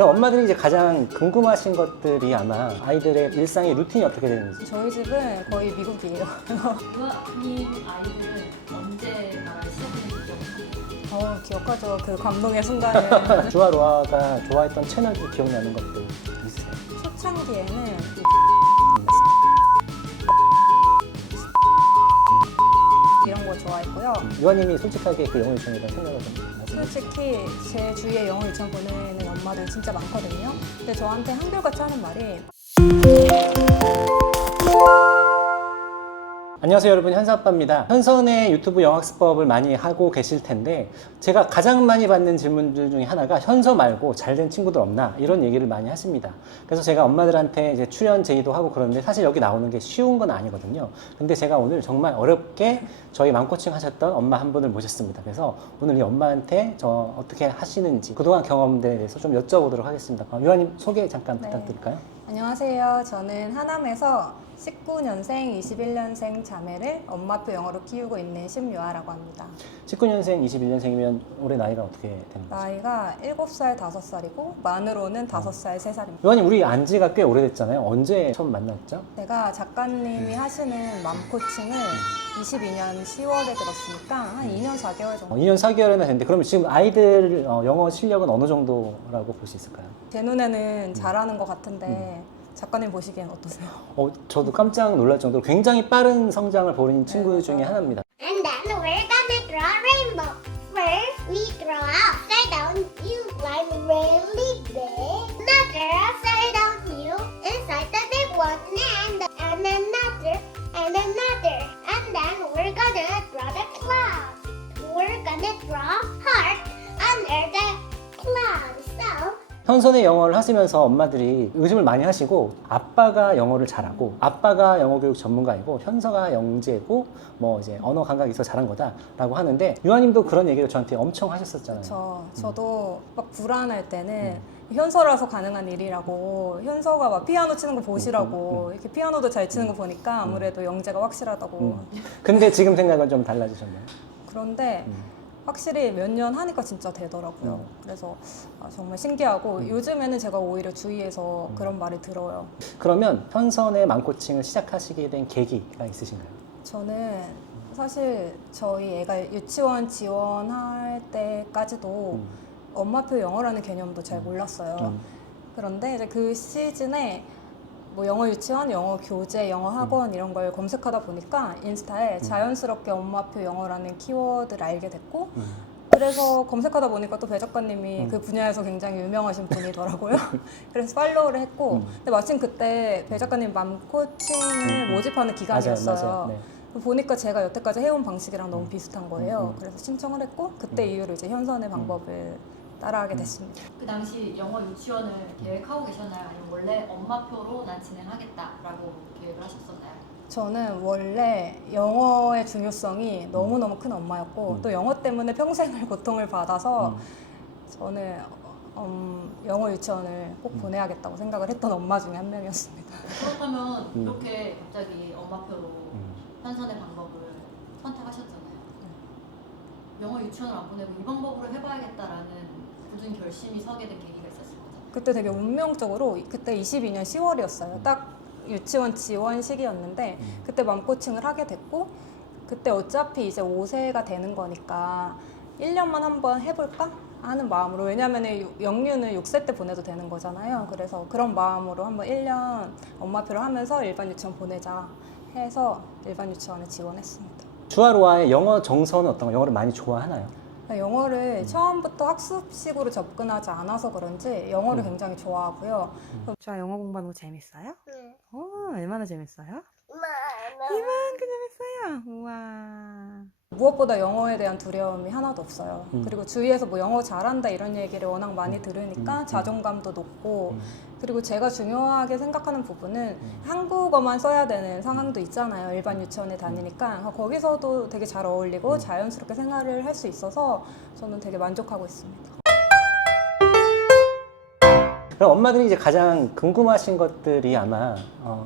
그럼 엄마들이 이제 가장 궁금하신 것들이 아마 아이들의 일상의 루틴이 어떻게 되는지. 저희 집은 거의 미국이에요. 유아님 아이들은 언제 나라를 시작했는지 기억하죠. 그 감동의 순간을. 주아 로아가 좋아했던 채널들 기억나는 것들 있으세요? 초창기에는 이런 거 좋아했고요. 유아님이 솔직하게 그 영어 유치원에 대한 생각을 좀 말씀해 주세요. 솔직히 제 주위에 영어 유치원 보내는 엄마들 진짜 많거든요. 근데 저한테 한결같이 하는 말이 안녕하세요 여러분, 현서아빠입니다. 현선의 유튜브 영어학습법을 많이 하고 계실 텐데 제가 가장 많이 받는 질문들 중에 하나가 현서 말고 잘된 친구들 없나, 이런 얘기를 많이 하십니다. 그래서 제가 엄마들한테 이제 출연 제의도 하고 그러는데 사실 여기 나오는 게 쉬운 건 아니거든요. 근데 제가 오늘 정말 어렵게 저희 맘코칭 하셨던 엄마 한 분을 모셨습니다. 그래서 오늘 이 엄마한테 저 어떻게 하시는지 그동안 경험들에 대해서 좀 여쭤보도록 하겠습니다. 유아님 소개 잠깐 네. 부탁드릴까요? 안녕하세요. 저는 하남에서 19년생, 21년생 자매를 엄마표 영어로 키우고 있는 심유아라고 합니다. 19년생, 21년생이면 올해 나이가 어떻게 되는 거죠? 나이가 7살, 5살이고 만으로는 5살, 3살입니다. 유아님, 우리 안 지가 꽤 오래됐잖아요. 언제 처음 만났죠? 제가 작가님이 하시는 맘코칭을 22년 10월에 들었으니까 한 2년 4개월 정도. 2년 4개월이나 됐는데 그러면 지금 아이들 영어 실력은 어느 정도라고 볼 수 있을까요? 제 눈에는 잘하는 것 같은데 작가님 보시기엔 어떠세요? 저도 깜짝 놀랄 정도로 굉장히 빠른 성장을 보이는 친구 중에 하나입니다. And then we're gonna draw a rainbow. First, we draw upside down U line really big. Another upside down U inside the big one, and another, and another. And then we're gonna draw the cloud. We're gonna draw heart under the cloud. So 현선의 영어를 하시면서 엄마들이 의심을 많이 하시고, 아빠가 영어를 잘하고 아빠가 영어 교육 전문가이고 현서가 영재고 뭐 이제 언어 감각이 있어 잘한 거다라고 하는데, 유아님도 그런 얘기를 저한테 엄청 하셨었잖아요. 저도 막 불안할 때는 현서라서 가능한 일이라고, 현서가 막 피아노 치는 거 보시라고, 이렇게 피아노도 잘 치는 거 보니까 아무래도 영재가 확실하다고. 근데 지금 생각은 좀 달라지셨나요? 그런데 확실히 몇 년 하니까 진짜 되더라고요. 그래서 정말 신기하고 요즘에는 제가 오히려 주위에서 그런 말을 들어요. 그러면 현선의 맘코칭을 시작하시게 된 계기가 있으신가요? 저는 사실 저희 애가 유치원 지원할 때까지도 엄마표 영어라는 개념도 잘 몰랐어요. 그런데 이제 그 시즌에 뭐 영어 유치원, 영어 교재, 영어 학원 이런 걸 검색하다 보니까 인스타에 자연스럽게 엄마표 영어라는 키워드를 알게 됐고, 그래서 검색하다 보니까 또 배 작가님이 그 분야에서 굉장히 유명하신 분이더라고요. 그래서 팔로우를 했고, 근데 마침 그때 배 작가님 맘코칭을 모집하는 기간이었어요. 맞아요. 네. 보니까 제가 여태까지 해온 방식이랑 너무 비슷한 거예요. 그래서 신청을 했고, 그때 이후로 이제 현선의 방법을 따라하게 됐습니다. 그 당시 영어 유치원을 계획하고 계셨나요? 아니면 원래 엄마표로 난 진행하겠다라고 계획을 하셨었나요? 저는 원래 영어의 중요성이 너무너무 큰 엄마였고 또 영어 때문에 평생을 고통을 받아서 저는 영어 유치원을 꼭 보내야겠다고 생각을 했던 엄마 중에 한 명이었습니다. 그렇다면 이렇게 갑자기 엄마표로 현선의 방법을 선택하셨잖아요. 영어 유치원을 안 보내고 이 방법으로 해봐야겠다라는 굳은 결심이 서게 된 계기가 있었을 거잖아요. 그때 되게 운명적으로, 그때 22년 10월이었어요. 딱 유치원 지원 시기였는데 그때 맘코칭을 하게 됐고, 그때 어차피 이제 5세가 되는 거니까 1년만 한번 해볼까 하는 마음으로, 왜냐면 영유는 6세 때 보내도 되는 거잖아요. 그래서 그런 마음으로 한번 1년 엄마표를 하면서 일반 유치원 보내자 해서 일반 유치원에 지원했습니다. 주아 로아의 영어 정서는 어떤가요? 영어를 많이 좋아하나요? 영어를 처음부터 학습식으로 접근하지 않아서 그런지 영어를 굉장히 좋아하고요. 자, 영어 공부하는 거 재밌어요? 얼마나 재밌어요? 이만큼 재밌어요. 우와. 무엇보다 영어에 대한 두려움이 하나도 없어요. 그리고 주위에서 뭐 영어 잘한다 이런 얘기를 워낙 많이 들으니까 자존감도 높고, 그리고 제가 중요하게 생각하는 부분은 한국어만 써야 되는 상황도 있잖아요. 일반 유치원에 다니니까 거기서도 되게 잘 어울리고 자연스럽게 생활을 할 수 있어서 저는 되게 만족하고 있습니다. 그럼 엄마들이 이제 가장 궁금하신 것들이 아마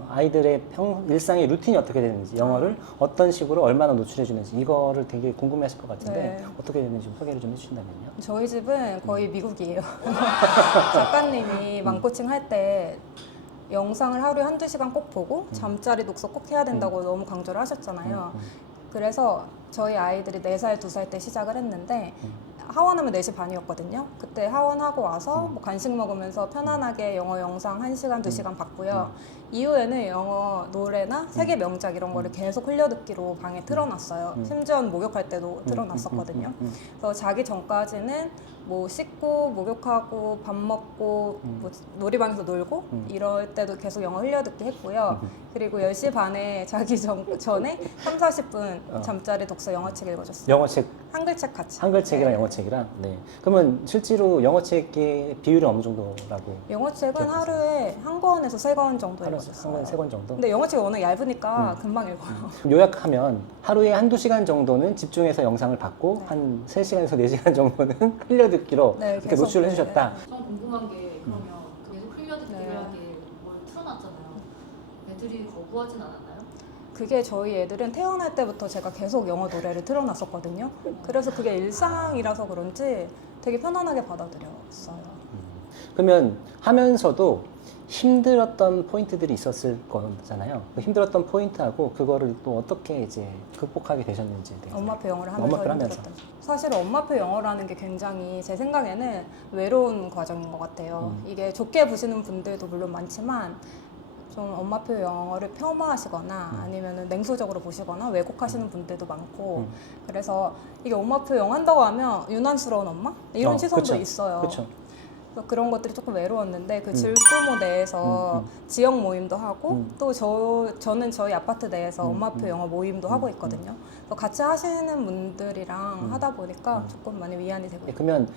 아이들의 일상의 루틴이 어떻게 되는지, 영어를 어떤 식으로 얼마나 노출해 주는지 이거를 되게 궁금해하실 것 같은데 네. 어떻게 되는지 좀 소개를 좀 해주신다면요. 저희 집은 거의 미국이에요. 작가님이 망코칭 할 때 영상을 하루에 한두 시간 꼭 보고 잠자리 독서 꼭 해야 된다고 너무 강조를 하셨잖아요. 그래서 저희 아이들이 4살, 2살 때 시작을 했는데 하원하면 4시 반이었거든요. 그때 하원하고 와서 뭐 간식 먹으면서 편안하게 영어 영상 1시간, 2시간 봤고요. 이후에는 영어 노래나 세계 명작 이런 거를 계속 흘려듣기로 방에 틀어놨어요. 심지어는 목욕할 때도 틀어놨었거든요. 그래서 자기 전까지는 뭐 씻고 목욕하고 밥 먹고 뭐 놀이방에서 놀고 이럴 때도 계속 영어 흘려듣기 했고요. 그리고 10시 반에 자기 전에 3, 40분 잠자리 독서 영어책 읽어줬어요. 영어책, 한글책 같이. 한글책이랑 네. 영어책이랑. 네. 그러면 실제로 영어책의 비율이 어느 정도라고? 영어책은 하루에 1권에서 3권 정도 하루에 읽어줬어요. 한 3권 정도? 근데 영어책이 워낙 얇으니까 금방 읽어요. 요약하면 하루에 한두 시간 정도는 집중해서 영상을 봤고 한 3시간에서 4시간 정도는 흘려듣기로 네, 이렇게 계속, 노출을 네, 해주셨다. 좀 궁금한 게 그러면 계속 흘려듣기를 네. 하게 뭘 틀어놨잖아요. 애들이 거부하진 않았나요? 그게 저희 애들은 태어날 때부터 제가 계속 영어 노래를 틀어놨었거든요. 그래서 그게 일상이라서 그런지 되게 편안하게 받아들였어요. 그러면 하면서도 힘들었던 포인트들이 있었을 거잖아요. 그 힘들었던 포인트하고 그거를 또 어떻게 이제 극복하게 되셨는지. 되게 엄마표 영어를 하면서 엄마표를 하면서. 힘들었던. 사실 엄마표 영어라는 게 굉장히 제 생각에는 외로운 과정인 것 같아요. 이게 좋게 보시는 분들도 물론 많지만 좀 엄마표 영어를 폄하하시거나 아니면 냉소적으로 보시거나 왜곡하시는 분들도 많고 그래서 이게 엄마표 영어 한다고 하면 유난스러운 엄마? 이런 시선도 그쵸. 있어요. 그쵸. 그래서 그런 것들이 조금 외로웠는데 그 질구모 내에서 지역 모임도 하고 또 저는 저희 아파트 내에서 엄마표 영어 모임도 하고 있거든요. 그래서 같이 하시는 분들이랑 하다 보니까 조금 많이 위안이 되고 네, 있어요. 그러면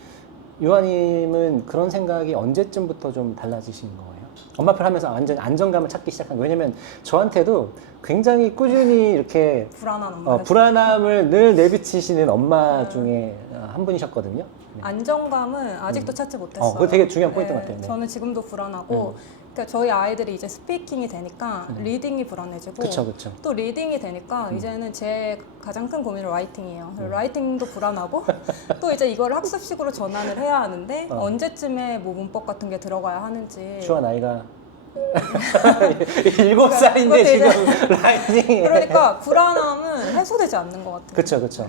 요한님은 그런 생각이 언제쯤부터 좀 달라지신 거예요? 엄마표를 하면서 완전 안정감을 찾기 시작한 거예요. 왜냐면 저한테도 굉장히 꾸준히 이렇게 불안한 엄마. 불안함을 늘 내비치시는 엄마 중에 한 분이셨거든요. 네. 안정감은 아직도 찾지 못했어요. 그거 되게 중요한 포인트 같아요. 네. 저는 지금도 불안하고, 그러니까 저희 아이들이 이제 스피킹이 되니까 리딩이 불안해지고, 그쵸, 그쵸. 또 리딩이 되니까 이제는 제 가장 큰 고민은 라이팅이에요. 라이팅도 불안하고, 또 이제 이걸 학습식으로 전환을 해야 하는데 언제쯤에 뭐 문법 같은 게 들어가야 하는지. 주한 나이가 7살인데 지금 라이팅이. 그러니까 불안함은 해소되지 않는 것 같아요. 그쵸, 그쵸.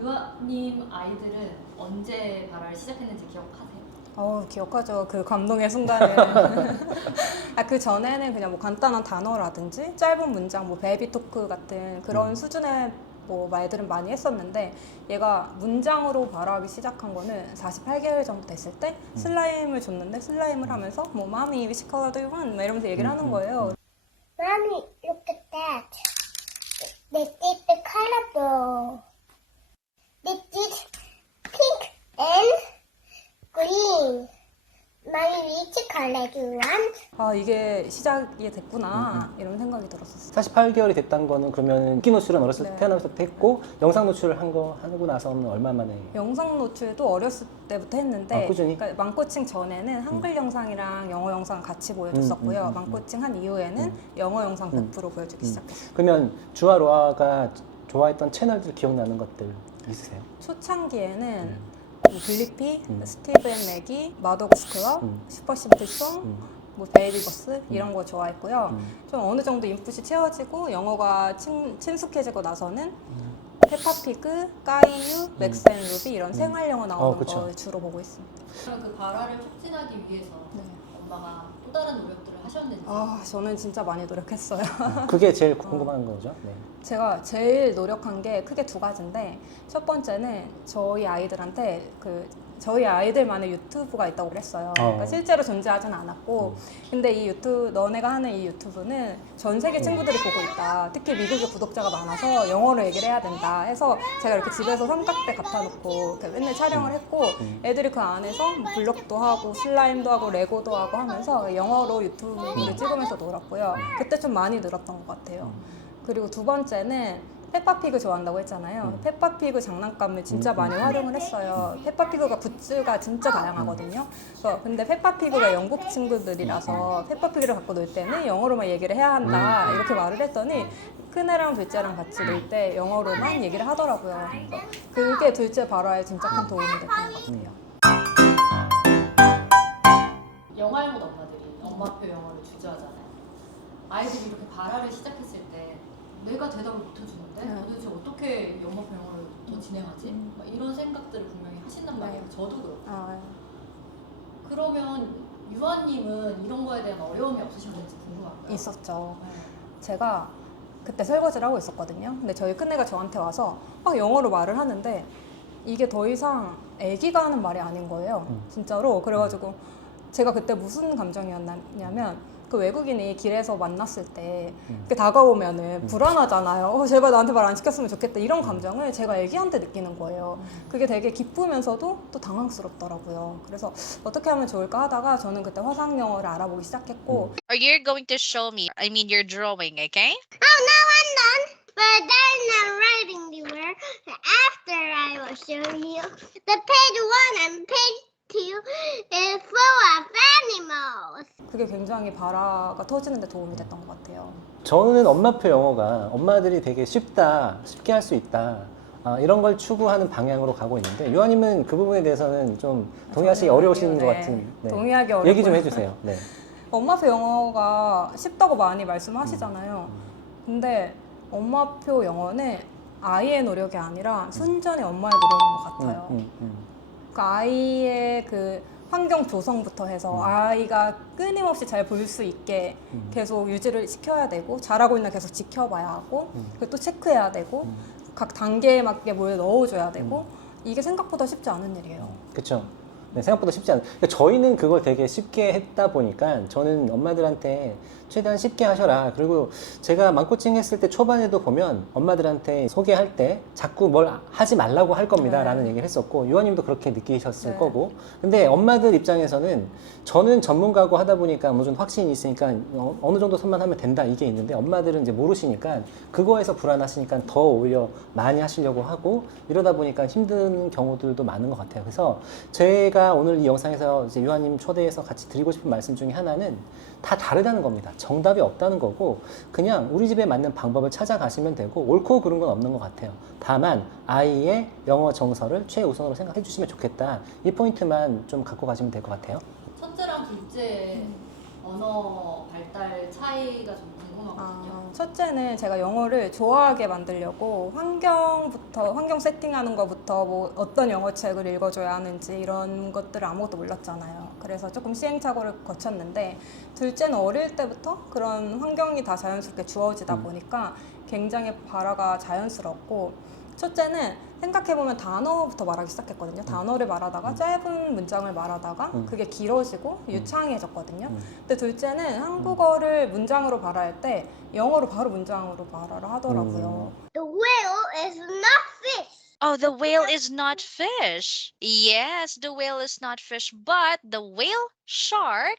유아님 아이들은 언제 발화를 시작했는지 기억하세요? 기억하죠. 그 감동의 순간을. 그 전에는 그냥 뭐 간단한 단어라든지 짧은 문장, 뭐 베이비 토크 같은 그런 수준의 뭐 말들은 많이 했었는데 얘가 문장으로 발화하기 시작한 거는 48개월 정도 됐을 때 슬라임을 줬는데 슬라임을 하면서 뭐 마미 which color do you want? 막 이러면서 얘기를 하는 거예요. Mommy, look at that. This is the color ball. This is pink and green. Mommy, which color do you want? 이게 시작이 됐구나 이런 생각이 들었었어요. 48개월이 됐다는 거는 그러면 인기 노출은 어렸을 때 네. 태어나면서 했고 영상 노출을 하고 나서는 얼마 만에? 영상 노출도 어렸을 때부터 했는데 꾸준히? 그러니까 망코칭 전에는 한글 영상이랑 영어 영상 같이 보여줬었고요. 망코칭 한 이후에는 영어 영상 100% 보여주기 시작했어요. 그러면 주아 로아가 좋아했던 채널들 기억나는 것들 있으세요? 초창기에는 뭐 블리피, 스티브 앤 맥이, 마더고스 클럽, 슈퍼 심플송, 뭐 베이비버스 이런 거 좋아했고요. 좀 어느 정도 인풋이 채워지고 영어가 친숙해지고 나서는 페파피그, 까이유, 맥스 앤 루비 이런 생활 영어 나오는 그쵸. 거 주로 보고 있습니다. 그럼 그 발화를 촉진하기 위해서 네. 엄마가 또 다른 노력들을 하셨는지 저는 진짜 많이 노력했어요. 그게 제일 궁금한 거죠. 네. 제가 제일 노력한 게 크게 2가지인데 첫 번째는 저희 아이들한테 저희 아이들만의 유튜브가 있다고 그랬어요. 그러니까 실제로 존재하진 않았고 근데 이 유튜브 너네가 하는 이 유튜브는 전 세계 친구들이 보고 있다. 특히 미국의 구독자가 많아서 영어로 얘기를 해야 된다 해서 제가 이렇게 집에서 삼각대 갖다 놓고 이렇게 맨날 촬영을 했고 애들이 그 안에서 뭐 블록도 하고 슬라임도 하고 레고도 하고 하면서 영어로 유튜브를 찍으면서 놀았고요. 그때 좀 많이 늘었던 것 같아요. 그리고 2번째는 페파피그 좋아한다고 했잖아요. 페파피그 장난감을 진짜 많이 활용을 했어요. 페파피그가 굿즈가 진짜 다양하거든요. 근데 페파피그가 영국 친구들이라서 페파피그를 갖고 놀 때는 영어로만 얘기를 해야 한다 이렇게 말을 했더니 큰애랑 둘째랑 같이 놀 때 영어로만 얘기를 하더라고요. 그래서 그게 둘째 발화에 진짜 큰 도움이 됐던 것 같아요. 영알못 엄마들이 엄마표 영어를 주저하잖아요. 아이들이 이렇게 발화를 시작했을 때 내가 대답을 못 해주는데 도대체 어떻게 엄마표 영어를 더 진행하지? 막 이런 생각들을 분명히 하신단 말이에요. 저도 그렇고. 그러면 유아님은 이런 거에 대한 어려움이 없으셨는지 궁금하고요. 있었죠. 네. 제가 그때 설거지를 하고 있었거든요. 근데 저희 큰애가 저한테 와서 막 영어로 말을 하는데 이게 더 이상 애기가 하는 말이 아닌 거예요. 진짜로. 그래가지고 제가 그때 무슨 감정이었냐면 그 외국인이 길에서 만났을 때 이렇게 다가오면은 불안하잖아요. 제발 나한테 말 안 시켰으면 좋겠다. 이런 감정을 제가 애기한테 느끼는 거예요. 그게 되게 기쁘면서도 또 당황스럽더라고요. 그래서 어떻게 하면 좋을까 하다가 저는 그때 화상 영어를 알아보기 시작했고 Or you're going to show me, I mean, your drawing, okay? Oh no, I'm done. But there's no writing the word. After I will show you. The page 1 and page 2 is full of animals. 그게 굉장히 발화가 터지는 데 도움이 됐던 것 같아요. 저는 엄마표 영어가 엄마들이 되게 쉽게 할 수 있다. 이런 걸 추구하는 방향으로 가고 있는데 유아님은 그 부분에 대해서는 좀 동의하시기 저는 어려우신 것 네, 같은. 동의하기 어렵고요. 얘기 좀 해주세요. 네. 엄마표 영어가 쉽다고 많이 말씀하시잖아요. 근데 엄마표 영어는 아이의 노력이 아니라 순전히 엄마의 노력인 것 같아요. 그 아이의 그 환경 조성부터 해서 아이가 끊임없이 잘 볼 수 있게 계속 유지를 시켜야 되고 잘하고 있나 계속 지켜봐야 하고 그리고 또 체크해야 되고 각 단계에 맞게 뭘 넣어줘야 되고 이게 생각보다 쉽지 않은 일이에요. 그렇죠. 네, 생각보다 쉽지 않아요. 그러니까 저희는 그걸 되게 쉽게 했다 보니까 저는 엄마들한테 최대한 쉽게 하셔라. 그리고 제가 맘코칭 했을 때 초반에도 보면 엄마들한테 소개할 때 자꾸 뭘 하지 말라고 할 겁니다 라는 얘기를 했었고 유아님도 그렇게 느끼셨을 거고 근데 엄마들 입장에서는 저는 전문가고 하다 보니까 어느 정도 확신이 있으니까 어느 정도 선만 하면 된다 이게 있는데 엄마들은 이제 모르시니까 그거에서 불안하시니까 더 오히려 많이 하시려고 하고 이러다 보니까 힘든 경우들도 많은 것 같아요. 그래서 제가 오늘 이 영상에서 이제 유아님 초대해서 같이 드리고 싶은 말씀 중에 하나는 다 다르다는 겁니다. 정답이 없다는 거고 그냥 우리 집에 맞는 방법을 찾아가시면 되고 옳고 그른 건 없는 것 같아요. 다만 아이의 영어 정서를 최우선으로 생각해 주시면 좋겠다. 이 포인트만 좀 갖고 가시면 될 것 같아요. 첫째랑 둘째 언어 발달 차이가 좀 궁금하거든요. 첫째는 제가 영어를 좋아하게 만들려고 환경 세팅하는 것부터 뭐 어떤 영어 책을 읽어줘야 하는지 이런 것들을 아무것도 몰랐잖아요. 그래서 조금 시행착오를 거쳤는데 둘째는 어릴 때부터 그런 환경이 다 자연스럽게 주어지다 보니까 굉장히 발화가 자연스럽고 첫째는 생각해보면 단어부터 말하기 시작했거든요. 단어를 말하다가 짧은 문장을 말하다가 그게 길어지고 유창해졌거든요. 근데 둘째는 한국어를 문장으로 말할 때 영어로 바로 문장으로 말하라 하더라고요. The whale is not fish. Oh, the whale is not fish. Yes, the whale is not fish, but the whale shark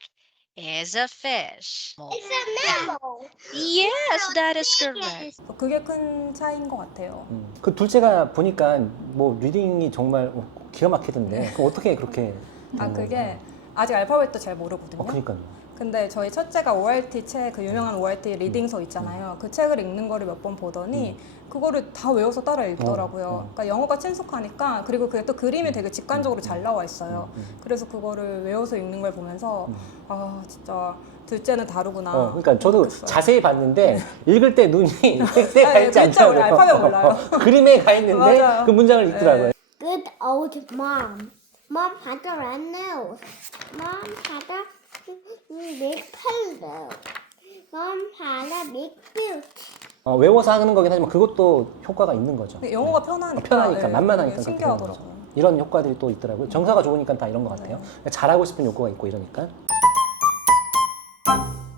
is a fish. It's a mammal. Yes, that is correct. 그게 큰 차이인 것 같아요. 그 둘째가 보니까 뭐 리딩이 정말 기가 막히던데 그럼 어떻게 그렇게 된 그게 아직 알파벳도 잘 모르거든요. 그러니까요. 근데 저희 첫째가 ORT 책, 그 유명한 ORT 리딩서 있잖아요. 그 책을 읽는 거를 몇 번 보더니 그거를 다 외워서 따라 읽더라고요. 그러니까 영어가 친숙하니까 그리고 그게 또 그림이 되게 직관적으로 잘 나와 있어요. 그래서 그거를 외워서 읽는 걸 보면서 아 진짜 둘째는 다르구나. 그러니까 저도 그랬어요. 자세히 봤는데 읽을 때 눈이 텍스트에 가 있지 글자 않더라고요. 몰라요. 알파벳 몰라요. 그림에 가 있는데 맞아요. 그 문장을 읽더라고요. Good old mom. Mom had a red nose. Mom had a big pillow. Mom had a big boot. 외워서 하는 거긴 하지만 그것도 효과가 있는 거죠. 영어가 편하니까. 편하니까 네, 만만하니까 네, 그렇게 되는 신기하더라고요. 거죠. 이런 효과들이 또 있더라고요. 정서가 좋으니까 다 이런 것 같아요. 잘하고 싶은 욕구가 있고 이러니까.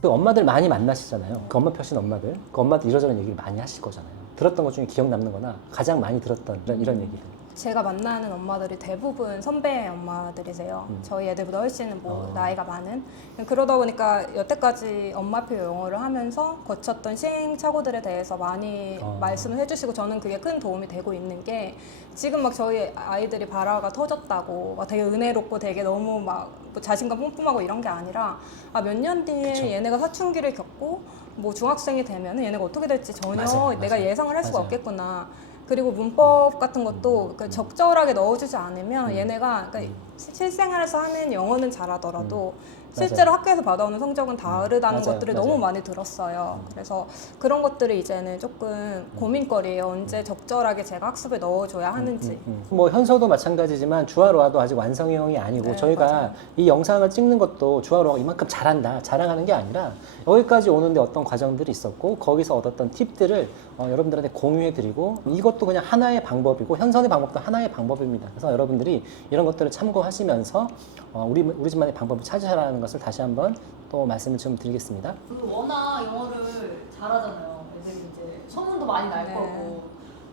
그 엄마들 많이 만나시잖아요. 그 엄마 펴신 엄마들. 그 엄마들 이러저런 얘기를 많이 하실 거잖아요. 들었던 것 중에 기억 남는 거나 가장 많이 들었던 이런 얘기들. 제가 만나는 엄마들이 대부분 선배 엄마들이세요. 저희 애들보다 훨씬 나이가 많은. 그러다 보니까 여태까지 엄마표 영어를 하면서 거쳤던 시행착오들에 대해서 많이 말씀을 해주시고 저는 그게 큰 도움이 되고 있는 게 지금 막 저희 아이들이 발화가 터졌다고 막 되게 은혜롭고 되게 너무 막뭐 자신감 뿜뿜하고 이런 게 아니라 몇 년 뒤에 그쵸. 얘네가 사춘기를 겪고 뭐 중학생이 되면은 얘네가 어떻게 될지 전혀 내가 맞아요. 예상을 할 수가 맞아요. 없겠구나. 그리고 문법 같은 것도 그 적절하게 넣어주지 않으면 얘네가 그러니까 실생활에서 하는 영어는 잘하더라도 실제로 학교에서 받아오는 성적은 다르다는 맞아요. 것들을 맞아요. 너무 많이 들었어요. 그래서 그런 것들을 이제는 조금 고민거리예요. 언제 적절하게 제가 학습에 넣어줘야 하는지. 뭐 현서도 마찬가지지만 주아로아도 아직 완성형이 아니고 네, 저희가 맞아요. 이 영상을 찍는 것도 주아로아가 이만큼 잘한다 자랑하는 게 아니라 여기까지 오는데 어떤 과정들이 있었고 거기서 얻었던 팁들을 여러분들한테 공유해드리고 이것도 그냥 하나의 방법이고 현선의 방법도 하나의 방법입니다. 그래서 여러분들이 이런 것들을 참고하시면서 우리 집만의 방법을 찾으라는 것을 다시 한번 또 말씀을 좀 드리겠습니다. 그 워낙 영어를 잘하잖아요. 애들이 이제 소문도 많이 날 네. 거고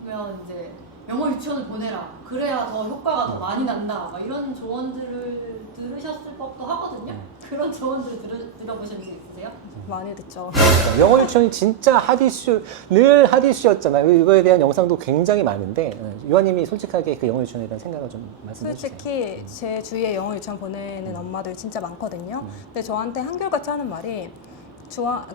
그러면 이제 영어 유치원을 보내라. 그래야 더 효과가 더 많이 난다. 막 이런 조언들을 들으셨을 법도 하거든요. 그런 조언들을 들어보신 적 있으세요? 많이 듣죠. 영어 유치원이 진짜 늘 핫이슈였잖아요. 이거에 대한 영상도 굉장히 많은데 유아님이 솔직하게 그 영어 유치원에 대한 생각을 좀 말씀해 주세요. 솔직히 제 주위에 영어 유치원 보내는 엄마들 진짜 많거든요. 근데 저한테 한결같이 하는 말이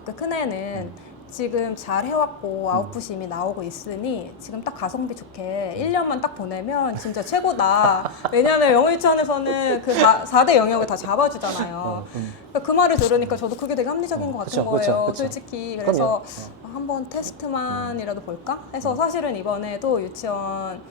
그 큰애는 지금 잘 해왔고 아웃풋이 이미 나오고 있으니 지금 딱 가성비 좋게 1년만 딱 보내면 진짜 최고다. 왜냐하면 영어 유치원에서는 그 4대 영역을 다 잡아주잖아요. 그러니까 그 말을 들으니까 저도 그게 되게 합리적인 것 같은 그쵸, 거예요. 그쵸. 솔직히. 그래서 그럼요. 한번 테스트만이라도 볼까? 해서 사실은 이번에도 유치원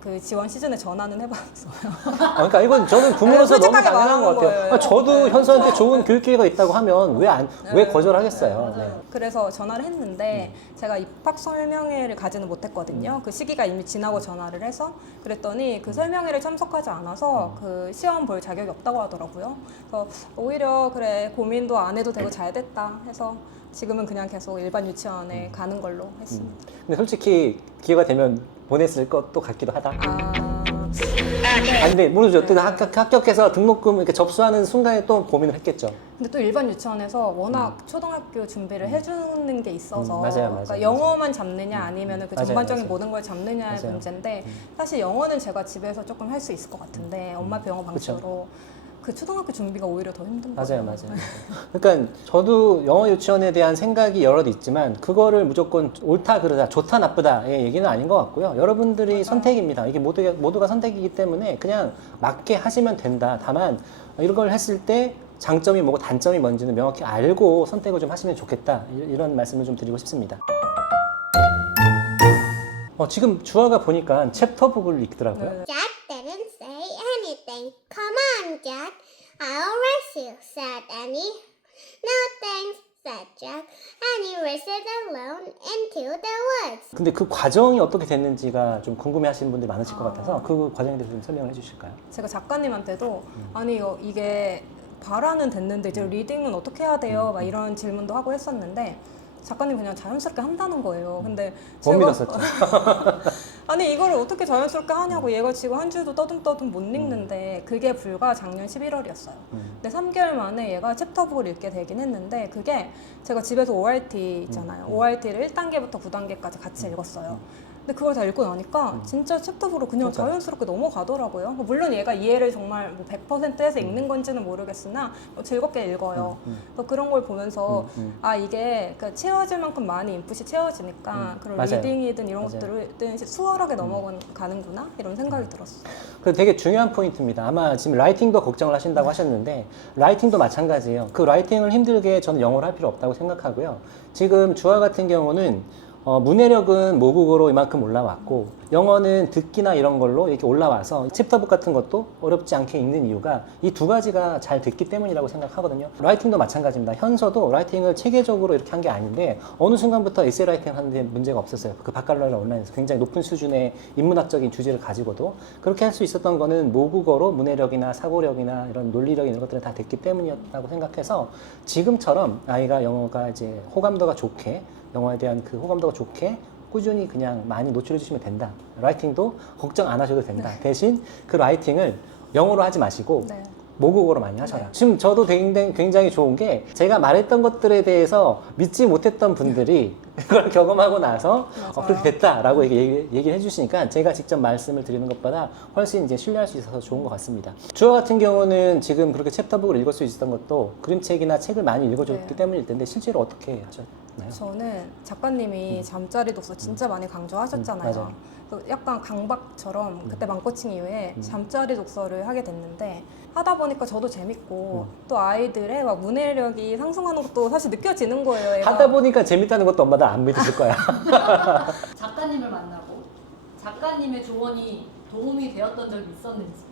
그 지원 시즌에 전화는 해봤어요. 그러니까 이건 저는 부모로서 너무 솔직하게 당연한 것 말하는 같아요. 거예요. 저도 네. 현서한테 좋은 교육 기회가 있다고 하면 왜 거절하겠어요. 네. 그래서 전화를 했는데 제가 입학 설명회를 가지는 못했거든요. 그 시기가 이미 지나고 전화를 해서 그랬더니 그 설명회를 참석하지 않아서 그 시험 볼 자격이 없다고 하더라고요. 그래서 오히려 그래 고민도 안 해도 되고 잘 됐다 해서 지금은 그냥 계속 일반 유치원에 가는 걸로 했습니다. 근데 솔직히 기회가 되면 보냈을 것도 같기도 하다. 아니 근데 모르죠. 또 합격해서 등록금 이렇게 접수하는 순간에 또 고민을 했겠죠. 근데 또 일반 유치원에서 워낙 초등학교 준비를 해주는 게 있어서 맞아요. 그러니까 영어만 잡느냐 아니면 그 맞아요, 전반적인 맞아요. 모든 걸 잡느냐의 맞아요. 문제인데 사실 영어는 제가 집에서 조금 할 수 있을 것 같은데 엄마표 영어 방식으로 그 초등학교 준비가 오히려 더 힘든 거예요. 맞아요. 그러니까 저도 영어 유치원에 대한 생각이 여럿 있지만 그거를 무조건 옳다 그르다 좋다 나쁘다의 얘기는 아닌 것 같고요. 여러분들이 선택입니다. 이게 모두가 선택이기 때문에 그냥 맞게 하시면 된다. 다만 이런 걸 했을 때 장점이 뭐고 단점이 뭔지는 명확히 알고 선택을 좀 하시면 좋겠다. 이런 말씀을 좀 드리고 싶습니다. 지금 주아가 보니까 챕터북을 읽더라고요. 네. Jack didn't say anything. Come on, Jack. I'll race you, said Annie. No thanks, said Jack. Annie raced alone into the woods. 근데 그 과정이 어떻게 됐는지가 좀 궁금해하시는 분들이 많으실 것 같아서 그 과정에 대해서 좀 설명을 해주실까요? 제가 작가님한테도 아니 이게 발화는 됐는데 이제 리딩은 어떻게 해야 돼요? 막 이런 질문도 하고 했었는데 작가님 그냥 자연스럽게 한다는 거예요. 근데 못 믿었었죠. 아니 이거를 어떻게 자연스럽게 하냐고 얘가 지금 한 줄도 떠듬떠듬 못 읽는데 그게 불과 작년 11월이었어요. 근데 3개월 만에 얘가 챕터북을 읽게 되긴 했는데 그게 제가 집에서 ORT 있잖아요. ORT를 1단계부터 9단계까지 같이 읽었어요. 근데 그걸 다 읽고 나니까 진짜 챕터북으로 그냥 그러니까요. 자연스럽게 넘어가더라고요. 물론 얘가 이해를 정말 뭐 100% 해서 읽는 건지는 모르겠으나 즐겁게 읽어요. 그래서 그런 걸 보면서 아 이게 그러니까 채워질 만큼 많이 인풋이 채워지니까 그런 맞아요. 리딩이든 이런 맞아요. 것들은 수월하게 넘어가는구나 이런 생각이 들었어요. 그 되게 중요한 포인트입니다. 아마 지금 라이팅도 걱정을 하신다고 하셨는데 라이팅도 마찬가지예요. 그 라이팅을 힘들게 저는 영어를 할 필요 없다고 생각하고요. 지금 주아 같은 경우는 문해력은 모국어로 이만큼 올라왔고 영어는 듣기나 이런 걸로 이렇게 올라와서 챕터북 같은 것도 어렵지 않게 읽는 이유가 이 두 가지가 잘 됐기 때문이라고 생각하거든요. 라이팅도 마찬가지입니다. 현서도 라이팅을 체계적으로 이렇게 한 게 아닌데 어느 순간부터 에세이 라이팅 하는데 문제가 없었어요. 그 바칼로레 온라인에서 굉장히 높은 수준의 인문학적인 주제를 가지고도 그렇게 할 수 있었던 거는 모국어로 문해력이나 사고력이나 이런 논리력 이런 것들은 다 됐기 때문이었다고 생각해서 지금처럼 아이가 영어가 이제 호감도가 좋게 영어에 대한 그 호감도가 좋게 꾸준히 그냥 많이 노출해 주시면 된다. 라이팅도 걱정 안 하셔도 된다. 대신 그 라이팅을 영어로 하지 마시고 네. 모국어로 많이 하셔라. 네. 지금 저도 굉장히 좋은 게 제가 말했던 것들에 대해서 믿지 못했던 분들이 그걸 경험하고 나서 맞아요. 그렇게 됐다라고 얘기를 해주시니까 제가 직접 말씀을 드리는 것보다 훨씬 이제 신뢰할 수 있어서 좋은 것 같습니다. 주아 같은 경우는 지금 그렇게 챕터북을 읽을 수 있었던 것도 그림책이나 책을 많이 읽어줬기 네. 때문일 텐데 실제로 어떻게 하셨나요? 저는 작가님이 잠자리 독서 진짜 많이 강조하셨잖아요. 맞아요. 그 약간 강박처럼 그때 망코칭 이후에 음. 잠자리 독서를 하게 됐는데 하다 보니까 저도 재밌고 음. 또 아이들의 막 문해력이 상승하는 것도 사실 느껴지는 거예요. 애가. 하다 보니까 재밌다는 것도 엄마들 안 믿으실 거야. 작가님을 만나고 작가님의 조언이 도움이 되었던 적이 있었는지.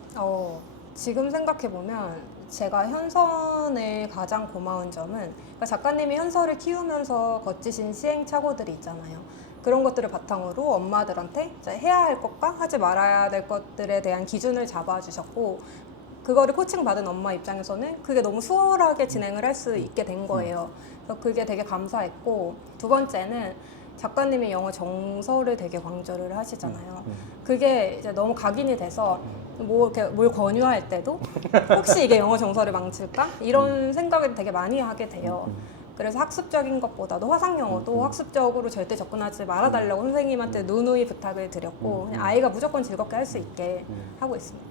지금 생각해보면 제가 현선에 가장 고마운 점은 그러니까 작가님이 현서를 키우면서 거치신 시행착오들이 있잖아요. 그런 것들을 바탕으로 엄마들한테 이제 해야 할 것과 하지 말아야 될 것들에 대한 기준을 잡아주셨고 그거를 코칭 받은 엄마 입장에서는 그게 너무 수월하게 진행을 할 수 있게 된 거예요. 그래서 그게 되게 감사했고 두 번째는 작가님이 영어 정서를 되게 강조를 하시잖아요. 그게 이제 너무 각인이 돼서 뭐 이렇게 뭘 권유할 때도 혹시 이게 영어 정서를 망칠까? 이런 생각을 되게 많이 하게 돼요. 그래서 학습적인 것보다도 화상 영어도 학습적으로 절대 접근하지 말아달라고 선생님한테 누누이 부탁을 드렸고 그냥 아이가 무조건 즐겁게 할 수 있게 하고 있습니다.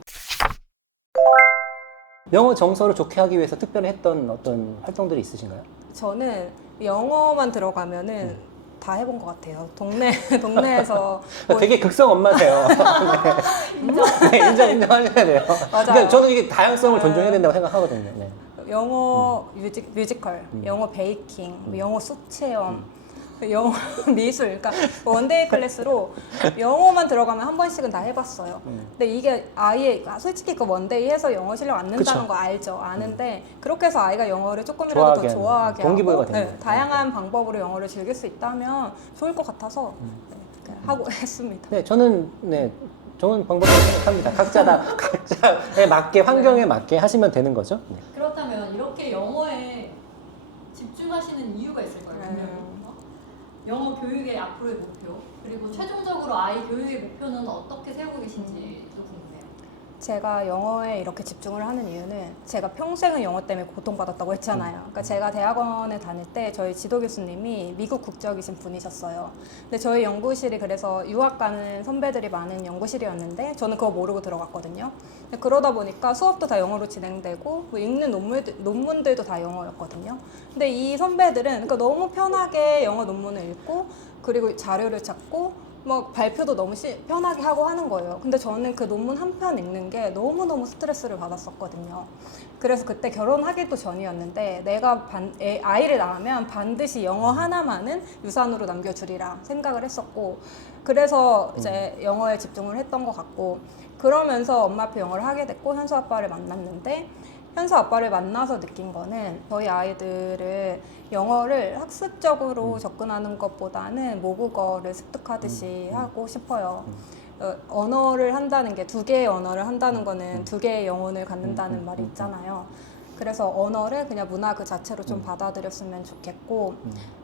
영어 정서를 좋게 하기 위해서 특별히 했던 어떤 활동들이 있으신가요? 저는 영어만 들어가면은 다 해본 것 같아요. 동네에서 뭐 되게 극성 엄마세요. 네, 인정하셔야 돼요. 맞아요. 그러니까 저는 이게 다양성을 존중해야 된다고 생각하거든요. 네. 영어 뮤지컬, 영어 베이킹, 뭐 영어 숲 체험, 영어 미술, 그러니까 원데이 클래스로 영어만 들어가면 한 번씩은 다 해봤어요. 근데 이게 아예 솔직히 그 원데이 해서 영어 실력 안 는다는 그쵸. 거 알죠. 아는데 그렇게 해서 아이가 영어를 조금이라도 좋아하게 더 하는, 좋아하게 동기부여가 하고 되는 거예요. 다양한 방법으로 영어를 즐길 수 있다면 좋을 것 같아서 하고 했습니다. 네, 저는 좋은 방법이라고 생각합니다. 각자에 맞게 환경에 맞게 하시면 되는 거죠. 네. 그렇다면 이렇게 영어에 집중하시는 이유가 있을 거예요. 분명히. 영어 교육의 앞으로의 목표 그리고 최종적으로 아이 교육의 목표는 어떻게 세우고 계신지도 궁금해요. 제가 영어에 이렇게 집중을 하는 이유는 제가 평생을 영어 때문에 고통받았다고 했잖아요. 그러니까 제가 대학원에 다닐 때 저희 지도 교수님이 미국 국적이신 분이셨어요. 근데 저희 연구실이 그래서 유학 가는 선배들이 많은 연구실이었는데 저는 그거 모르고 들어갔거든요. 근데 그러다 보니까 수업도 다 영어로 진행되고 뭐 읽는 논문들도 다 영어였거든요. 근데 이 선배들은 그러니까 너무 편하게 영어 논문을 읽고 그리고 자료를 찾고 막 발표도 너무 편하게 하고 하는 거예요. 근데 저는 그 논문 한 편 읽는 게 너무너무 스트레스를 받았었거든요. 그래서 그때 결혼하기도 전이었는데 내가 아이를 낳으면 반드시 영어 하나만은 유산으로 남겨주리라 생각을 했었고 그래서 이제 영어에 집중을 했던 것 같고 그러면서 엄마표 영어를 하게 됐고 현수 아빠를 만났는데 현수 아빠를 만나서 느낀 거는 저희 아이들을 영어를 학습적으로 접근하는 것보다는 모국어를 습득하듯이 하고 싶어요. 언어를 한다는 게 두 개의 언어를 한다는 거는 두 개의 영혼을 갖는다는 말이 있잖아요. 그래서 언어를 그냥 문화 그 자체로 좀 받아들였으면 좋겠고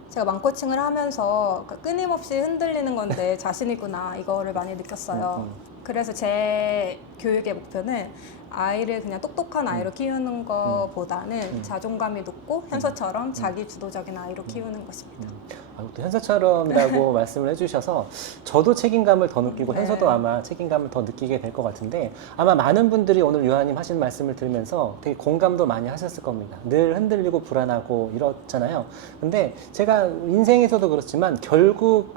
제가 망코칭을 하면서 끊임없이 흔들리는 건데 자신이구나 이거를 많이 느꼈어요. 그래서 제 교육의 목표는 아이를 그냥 똑똑한 아이로 키우는 것보다는 자존감이 높고 현서처럼 자기 주도적인 아이로 키우는 것입니다. 또 현서처럼이라고 말씀을 해주셔서 저도 책임감을 더 느끼고 네. 현서도 아마 책임감을 더 느끼게 될 것 같은데 아마 많은 분들이 오늘 유아님 하신 말씀을 들으면서 되게 공감도 많이 하셨을 겁니다. 늘 흔들리고 불안하고 이렇잖아요. 근데 제가 인생에서도 그렇지만 결국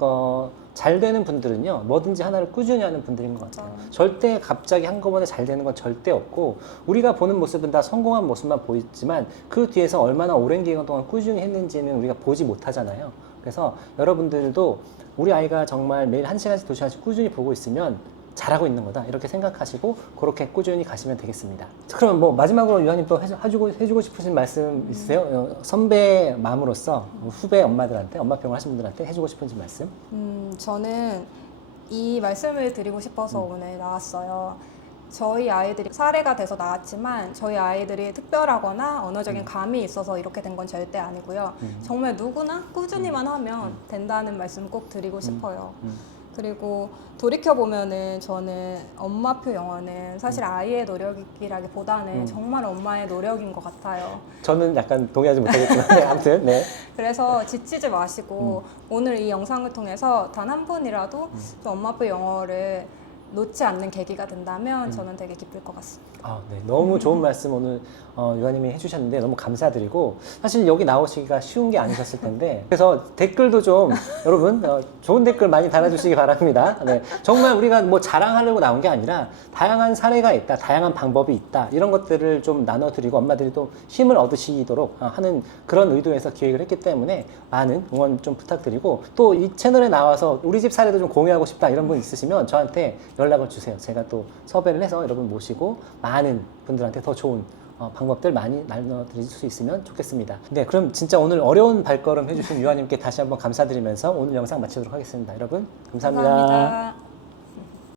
잘 되는 분들은요 뭐든지 하나를 꾸준히 하는 분들인 것 같아요. 절대 갑자기 한꺼번에 잘 되는 건 절대 없고 우리가 보는 모습은 다 성공한 모습만 보이지만 그 뒤에서 얼마나 오랜 기간 동안 꾸준히 했는지는 우리가 보지 못하잖아요. 그래서 여러분들도 우리 아이가 정말 매일 1시간씩 2시간씩 꾸준히 보고 있으면 잘하고 있는 거다 이렇게 생각하시고 그렇게 꾸준히 가시면 되겠습니다. 그럼 뭐 마지막으로 유아님 또 해주고 싶으신 말씀 있으세요? 선배 마음으로서 후배 엄마들한테 엄마병을 하신 분들한테 해주고 싶은 말씀? 저는 이 말씀을 드리고 싶어서 오늘 나왔어요. 저희 아이들이 사례가 돼서 나왔지만 저희 아이들이 특별하거나 언어적인 감이 있어서 이렇게 된 건 절대 아니고요. 정말 누구나 꾸준히만 하면 된다는 말씀 꼭 드리고 싶어요. 그리고 돌이켜보면은 저는 엄마표 영어는 사실 아이의 노력이라기보다는 정말 엄마의 노력인 것 같아요. 저는 약간 동의하지 못하겠지만 네, 아무튼 네. 그래서 지치지 마시고 오늘 이 영상을 통해서 단 한 분이라도 좀 엄마표 영어를 놓지 않는 계기가 된다면 저는 되게 기쁠 것 같습니다. 아, 네. 너무 좋은 말씀 오늘 유아님이 해주셨는데 너무 감사드리고 사실 여기 나오시기가 쉬운 게 아니셨을 텐데 그래서 댓글도 좀 여러분 좋은 댓글 많이 달아주시기 바랍니다. 네. 정말 우리가 뭐 자랑하려고 나온 게 아니라 다양한 사례가 있다, 다양한 방법이 있다 이런 것들을 좀 나눠드리고 엄마들이 또 힘을 얻으시도록 하는 그런 의도에서 기획을 했기 때문에 많은 응원 좀 부탁드리고 또 이 채널에 나와서 우리 집 사례도 좀 공유하고 싶다 이런 분 있으시면 저한테 연락을 주세요. 제가 또 섭외를 해서 여러분 모시고 많은 분들한테 더 좋은 방법들 많이 나눠드릴 수 있으면 좋겠습니다. 네, 그럼 진짜 오늘 어려운 발걸음 해주신 유아님께 다시 한번 감사드리면서 오늘 영상 마치도록 하겠습니다. 여러분, 감사합니다. 감사합니다.